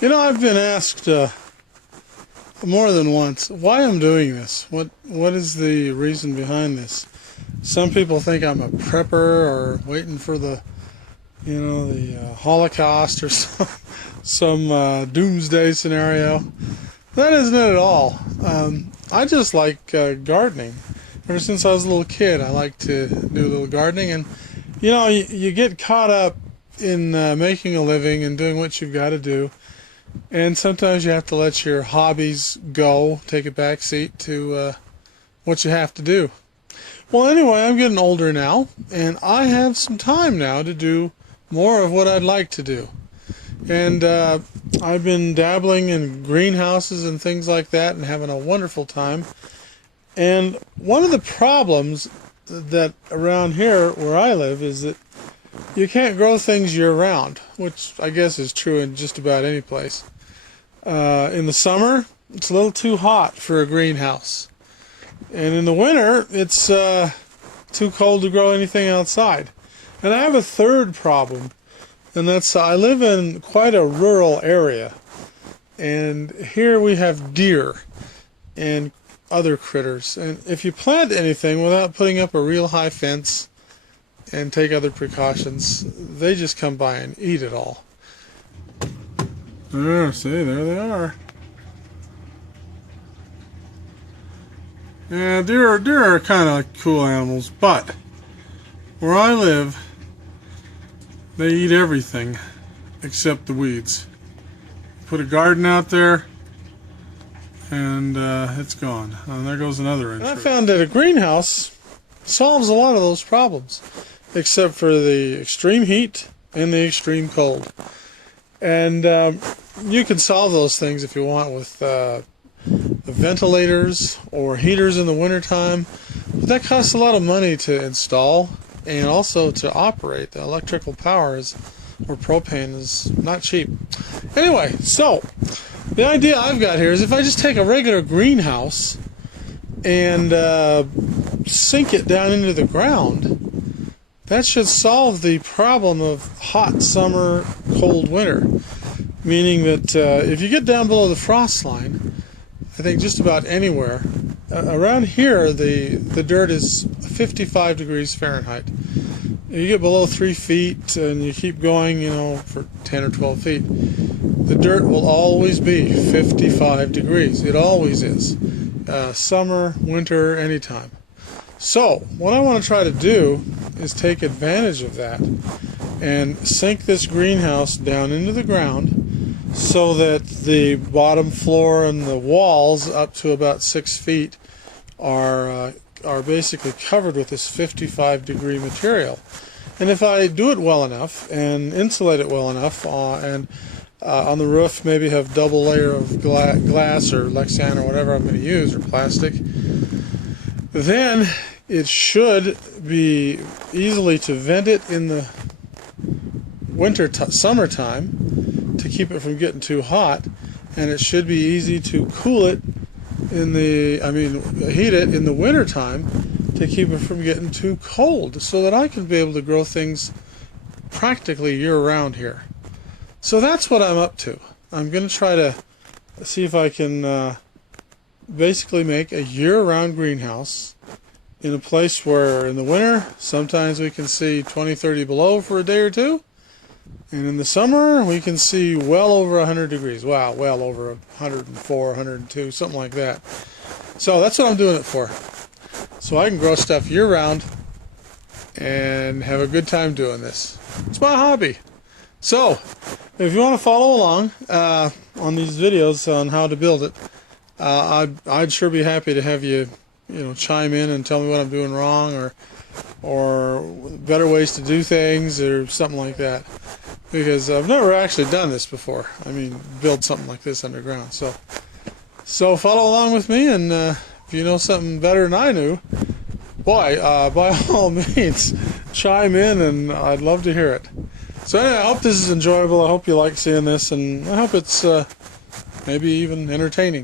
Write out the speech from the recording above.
You know, I've been asked more than once why I'm doing this. What is the reason behind this? Some people think I'm a prepper or waiting for the Holocaust or some doomsday scenario. That isn't it at all. I just like gardening. Ever since I was a little kid, I like to do a little gardening, and you get caught up in making a living and doing what you've got to do, and sometimes you have to let your hobbies go, take a back seat to what you have to do. Well, anyway, I'm getting older now, and I have some time now to do more of what I'd like to do. And I've been dabbling in greenhouses and things like that and having a wonderful time. And one of the problems that around here where I live is that you can't grow things year-round, which I guess is true in just about any place. In the summer, it's a little too hot for a greenhouse. And in the winter, it's too cold to grow anything outside. And I have a third problem, and that's I live in quite a rural area. And here we have deer and other critters. And if you plant anything without putting up a real high fence and take other precautions, they just come by and eat it all. See, there they are. Yeah, deer are kind of cool animals, but where I live, they eat everything except the weeds. Put a garden out there, and it's gone. And there goes another entry. I found that a greenhouse solves a lot of those problems, except for the extreme heat and the extreme cold. And you can solve those things if you want with ventilators or heaters in the wintertime. But that costs a lot of money to install and also to operate. The electrical power or propane is not cheap. Anyway, so the idea I've got here is if I just take a regular greenhouse and sink it down into the ground, that should solve the problem of hot summer, cold winter. Meaning that if you get down below the frost line, I think just about anywhere, around here the dirt is 55 degrees Fahrenheit. You get below 3 feet and you keep going, for 10 or 12 feet, the dirt will always be 55 degrees. It always is. Summer, winter, anytime. So, what I want to try to do is take advantage of that and sink this greenhouse down into the ground so that the bottom floor and the walls up to about 6 feet are basically covered with this 55 degree material. And if I do it well enough and insulate it well enough and on the roof maybe have double layer of glass or Lexan or whatever I'm going to use, or plastic, then it should be easily to vent it in the summertime to keep it from getting too hot, and it should be easy to cool it heat it in the wintertime to keep it from getting too cold, so that I can be able to grow things practically year-round here. So that's what I'm up to. I'm going to try to see if I can basically make a year-round greenhouse in a place where in the winter sometimes we can see 20-30 below for a day or two, and in the summer we can see well over 100 degrees. Wow, well over 104, 102, something like that. So that's what I'm doing it for. So I can grow stuff year-round and have a good time doing this. It's my hobby. So if you want to follow along on these videos on how to build it, I'd sure be happy to have you chime in and tell me what I'm doing wrong, or better ways to do things, or something like that. Because I've never actually done this before. Build something like this underground. So follow along with me, and if you know something better than I knew, boy, by all means, chime in, and I'd love to hear it. So anyway, I hope this is enjoyable. I hope you like seeing this, and I hope it's maybe even entertaining.